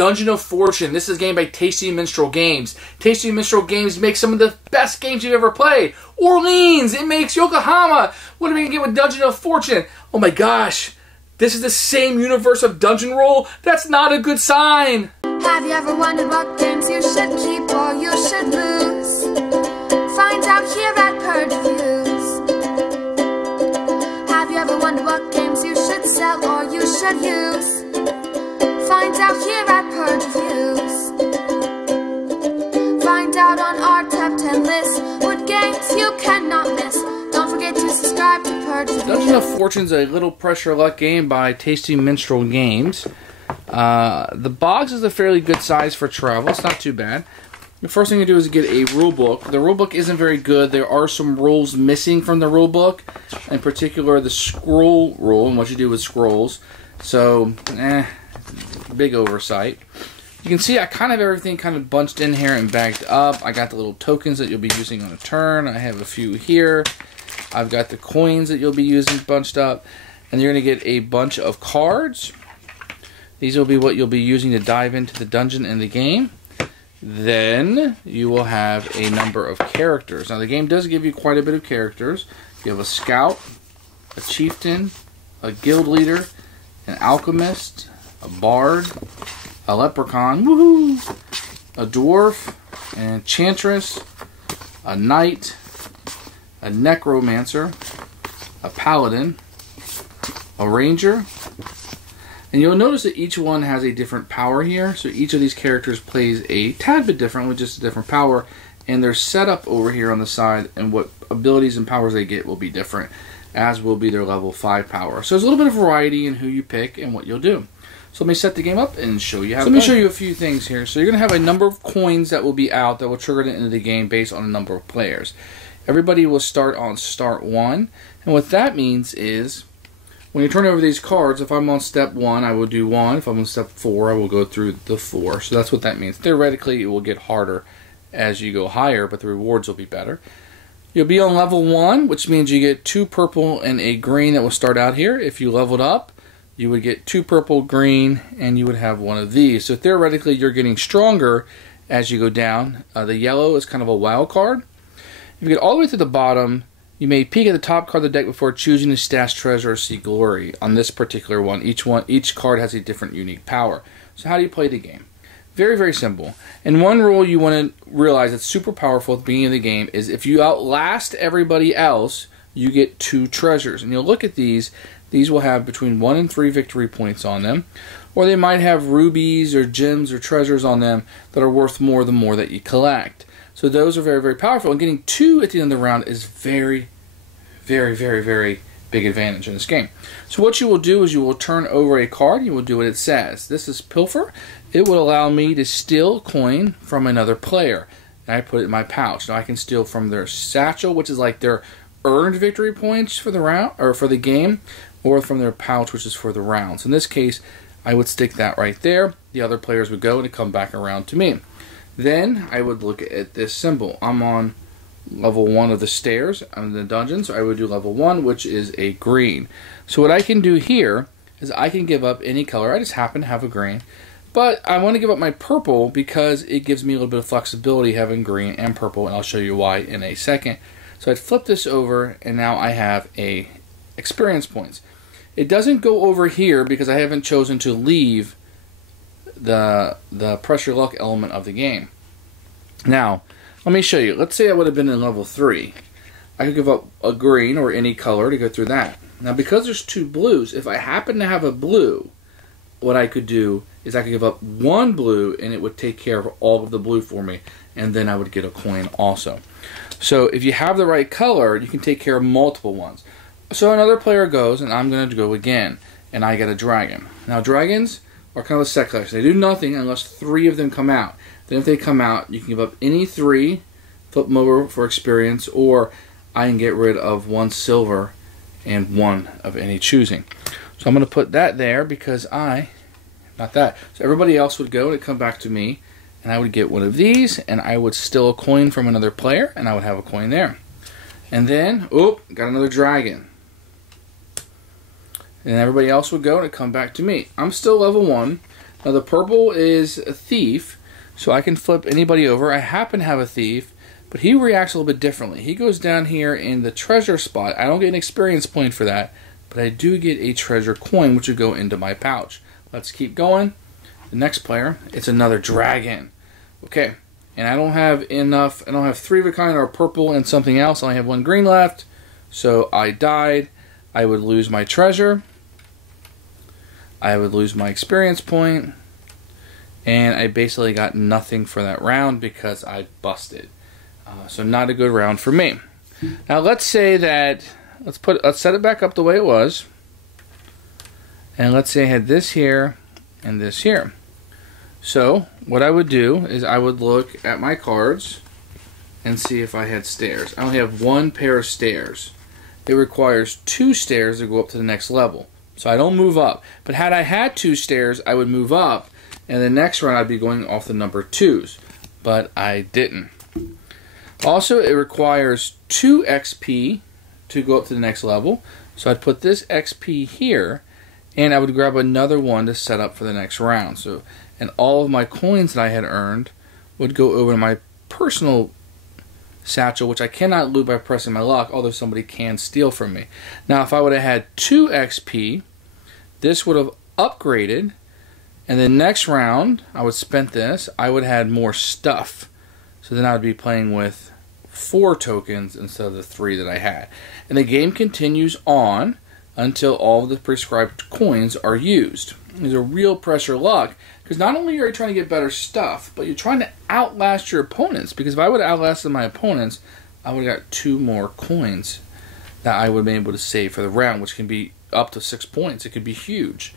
Dungeon of Fortune. This is a game by Tasty Minstrel Games. Tasty Minstrel Games makes some of the best games you've ever played. Orleans, it makes Yokohama. What are we going to get with Dungeon of Fortune? Oh my gosh, this is the same universe of Dungeon Roll? That's not a good sign. Have you ever wondered what games you should keep or you should lose? Find out here at Purge Reviews. Have you ever wondered what games you should sell or you should use? Find out here at Purge Reviews. Find out on our top 10 list what games you cannot miss. Don't forget to subscribe to Purge Reviews. Dungeon of Fortune is a little pressure luck game by Tasty Minstrel Games. The box is a fairly good size for travel. It's not too bad. The first thing you do is get a rule book. The rule book isn't very good. There are some rules missing from the rule book. In particular, the scroll rule and what you do with scrolls. So, big oversight. You can see I kind of have everything kind of bunched in here and bagged up. I got the little tokens that you'll be using on a turn. I have a few here. I've got the coins that you'll be using bunched up. And you're going to get a bunch of cards. These will be what you'll be using to dive into the dungeon and the game. Then you will have a number of characters. Now the game does give you quite a bit of characters. You have a scout, a chieftain, a guild leader, an alchemist, a bard, a leprechaun, woohoo, a dwarf, an enchantress, a knight, a necromancer, a paladin, a ranger. And you'll notice that each one has a different power here. So each of these characters plays a tad bit different with just a different power. And their setup over here on the side and what abilities and powers they get will be different, as will be their level 5 power. So there's a little bit of variety in who you pick and what you'll do. So let me set the game up and show you how to play. Let me show you a few things here. So you're going to have a number of coins that will be out that will trigger the end of the game based on a number of players. Everybody will start on start 1. And what that means is, when you turn over these cards, if I'm on step 1, I will do 1. If I'm on step 4, I will go through the 4. So that's what that means. Theoretically, it will get harder as you go higher, but the rewards will be better. You'll be on level 1, which means you get 2 purple and a green that will start out here. If you leveled up, you would get 2 purple, green, and you would have one of these. So theoretically, you're getting stronger as you go down. The yellow is kind of a wild card. If you get all the way to the bottom, you may peek at the top card of the deck before choosing to stash treasure or see glory. On this particular one, each card has a different unique power. So how do you play the game? Very, very simple. And one rule you want to realize that's super powerful at the beginning of the game is if you outlast everybody else, you get 2 treasures. And you'll look at these. These will have between 1 and 3 victory points on them. Or they might have rubies or gems or treasures on them that are worth more the more that you collect. So those are very, very powerful. And getting 2 at the end of the round is very, very, very, very big advantage in this game. So what you will do is you will turn over a card. You will do what it says. This is Pilfer. It will allow me to steal a coin from another player. And I put it in my pouch. Now I can steal from their satchel, which is like their earned victory points for the round or for the game, or from their pouch, which is for the rounds. In this case, I would stick that right there. The other players would go and it'd come back around to me. Then I would look at this symbol. I'm on level 1 of the stairs. I'm in the dungeon, so I would do level 1, which is a green. So what I can do here is I can give up any color. I just happen to have a green. But I want to give up my purple because it gives me a little bit of flexibility having green and purple, and I'll show you why in a second. So I'd flip this over, and now I have a experience points. It doesn't go over here because I haven't chosen to leave the pressure luck element of the game. Now, let me show you. Let's say I would have been in level 3. I could give up a green or any color to go through that. Now, because there's 2 blues, if I happen to have a blue, what I could do is I could give up 1 blue and it would take care of all of the blue for me, and then I would get a coin also. So if you have the right color, you can take care of multiple ones. So another player goes, and I'm going to go again, and I get a dragon. Now dragons are kind of a set collection. They do nothing unless 3 of them come out. Then if they come out, you can give up any 3, flip them over for experience, or I can get rid of 1 silver and 1 of any choosing. So I'm going to put that there because not that. So everybody else would go and come back to me, and I would get one of these, and I would steal a coin from another player, and I would have a coin there. And then, oh, got another dragon. And everybody else would go and come back to me. I'm still level 1. Now the purple is a thief, so I can flip anybody over. I happen to have a thief, but he reacts a little bit differently. He goes down here in the treasure spot. I don't get an experience point for that, but I do get a treasure coin, which would go into my pouch. Let's keep going. The next player, it's another dragon. Okay, and I don't have enough. I don't have 3 of a kind or purple and something else. I only have 1 green left, so I died. I would lose my treasure. I would lose my experience point, and I basically got nothing for that round because I busted. So not a good round for me. Now let's say that let's set it back up the way it was, and let's say I had this here and this here. So what I would do is I would look at my cards and see if I had stairs. I only have 1 pair of stairs. It requires 2 stairs to go up to the next level. So I don't move up. But had I had 2 stairs, I would move up, and the next round I'd be going off the number 2s. But I didn't. Also, it requires 2 XP to go up to the next level. So I'd put this XP here, and I would grab another one to set up for the next round. So, and all of my coins that I had earned would go over to my personal satchel, which I cannot loot by pressing my luck, although somebody can steal from me. Now, if I would have had 2 XP, this would have upgraded, and the next round I would spend this, I would have had more stuff. So then I would be playing with 4 tokens instead of the 3 that I had. And the game continues on until all of the prescribed coins are used. There's a real pressure luck, because not only are you trying to get better stuff, but you're trying to outlast your opponents. Because if I would have outlasted my opponents, I would have got 2 more coins that I would have been able to save for the round, which can be up to 6 points. It could be huge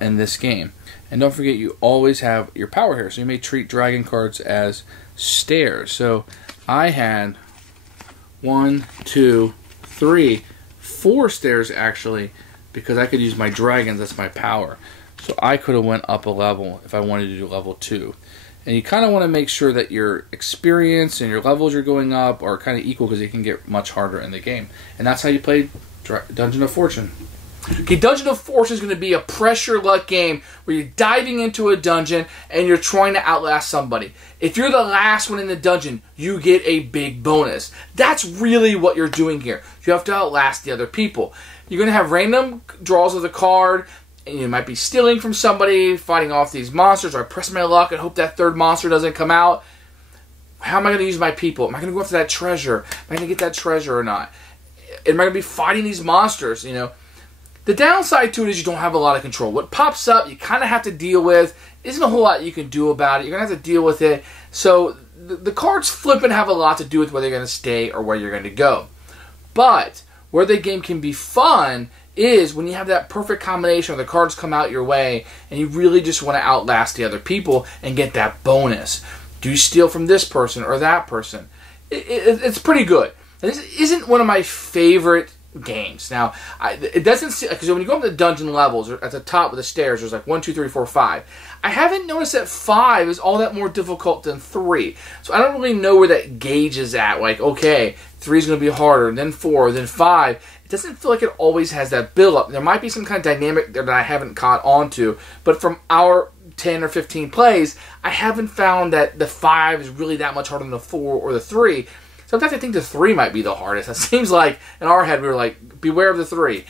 in this game. And don't forget, you always have your power here. So you may treat dragon cards as stairs. So I had 1, 2, 3, 4 stairs actually, because I could use my dragons. That's my power. So I could have went up a level if I wanted to do level 2. And you kind of want to make sure that your experience and your levels you're going up are kind of equal, because it can get much harder in the game. And that's how you play Dungeon of Fortune. Okay, Dungeon of Fortune is going to be a pressure luck game where you're diving into a dungeon and you're trying to outlast somebody. If you're the last one in the dungeon, you get a big bonus. That's really what you're doing here. You have to outlast the other people. You're going to have random draws of the card, and you might be stealing from somebody, fighting off these monsters, or I press my luck and hope that 3rd monster doesn't come out. How am I going to use my people? Am I going to go after that treasure? Am I going to get that treasure or not? Am I going to be fighting these monsters, you know? The downside to it is you don't have a lot of control. What pops up, you kind of have to deal with. Isn't a whole lot you can do about it. You're going to have to deal with it. So the cards flipping have a lot to do with whether you're going to stay or where you're going to go. But where the game can be fun is when you have that perfect combination where the cards come out your way and you really just want to outlast the other people and get that bonus. Do you steal from this person or that person? It's pretty good. This isn't one of my favorite games. Now, it doesn't, because when you go up the dungeon levels, or at the top of the stairs, there's like 1, 2, 3, 4, 5. I haven't noticed that 5 is all that more difficult than 3. So I don't really know where that gauge is at. Like, okay, 3 is going to be harder, then 4, then 5. It doesn't feel like it always has that build up. There might be some kind of dynamic there that I haven't caught on to, but from our 10 or 15 plays, I haven't found that the 5 is really that much harder than the 4 or the 3. Sometimes I think the 3 might be the hardest. It seems like in our head we were like, beware of the 3.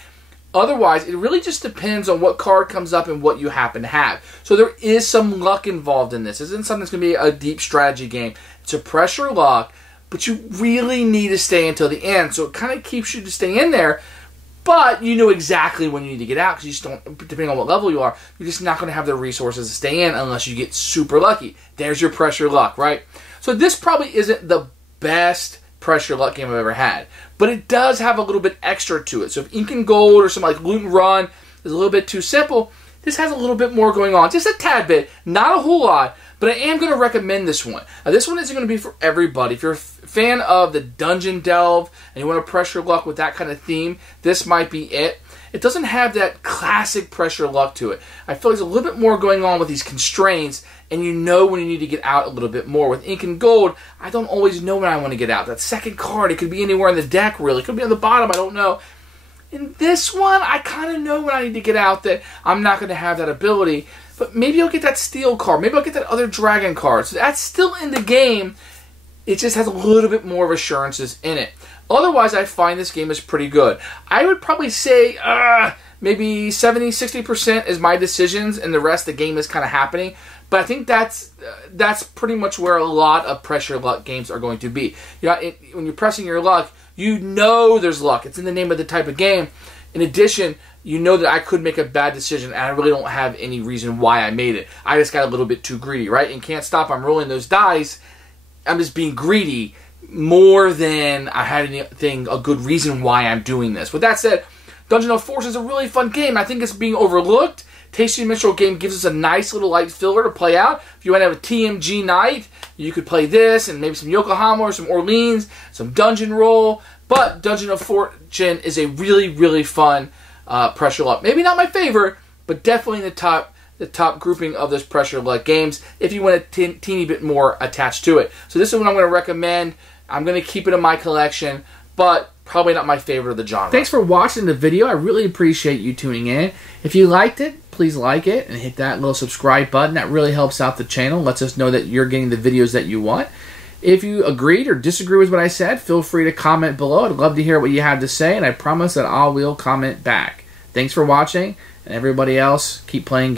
Otherwise, it really just depends on what card comes up and what you happen to have. So there is some luck involved in this. This isn't something that's going to be a deep strategy game. It's a pressure luck, but you really need to stay until the end. So it kind of keeps you to stay in there, but you know exactly when you need to get out, because you just don't, depending on what level you are, you're just not going to have the resources to stay in unless you get super lucky. There's your pressure luck, right? So this probably isn't the best pressure luck game I've ever had, but it does have a little bit extra to it. So if Ink and Gold or something like Loot and Run is a little bit too simple, this has a little bit more going on, just a tad bit, not a whole lot, but I am going to recommend this one. Now, this one isn't going to be for everybody. If you're a fan of the Dungeon Delve and you want to pressure luck with that kind of theme, this might be it. It doesn't have that classic pressure luck to it. I feel like there's a little bit more going on with these constraints, and you know when you need to get out a little bit more. With Ink and Gold, I don't always know when I want to get out. That second card, it could be anywhere in the deck, really. It could be on the bottom, I don't know. In this one, I kind of know when I need to get out, that I'm not going to have that ability. but maybe I'll get that steel card. Maybe I'll get that other dragon card. So that's still in the game. It just has a little bit more of assurances in it. Otherwise, I find this game is pretty good. I would probably say maybe 70-60% is my decisions, and the rest the game is kind of happening. But I think that's pretty much where a lot of pressure luck games are going to be. You know, when you're pressing your luck, you know there's luck. It's in the name of the type of game. In addition, you know that I could make a bad decision, and I really don't have any reason why I made it. I just got a little bit too greedy, right? And can't stop. I'm rolling those dice. I'm just being greedy more than I had a good reason why I'm doing this. With that said, Dungeon of Force is a really fun game. I think it's being overlooked. Tasty Minstrel game gives us a nice little light filler to play out. If you want to have a TMG night, you could play this and maybe some Yokohama or some Orleans, some Dungeon Roll. But Dungeon of Fortune is a really, really fun pressure luck. Maybe not my favorite, but definitely in the top grouping of those pressure luck games if you want a teeny bit more attached to it. So this is what I'm going to recommend. I'm going to keep it in my collection, but probably not my favorite of the genre. Thanks for watching the video. I really appreciate you tuning in. If you liked it, please like it and hit that little subscribe button. That really helps out the channel, lets us know that you're getting the videos that you want. If you agreed or disagree with what I said, feel free to comment below. I'd love to hear what you have to say, and I promise that I will comment back. Thanks for watching, and everybody else, keep playing.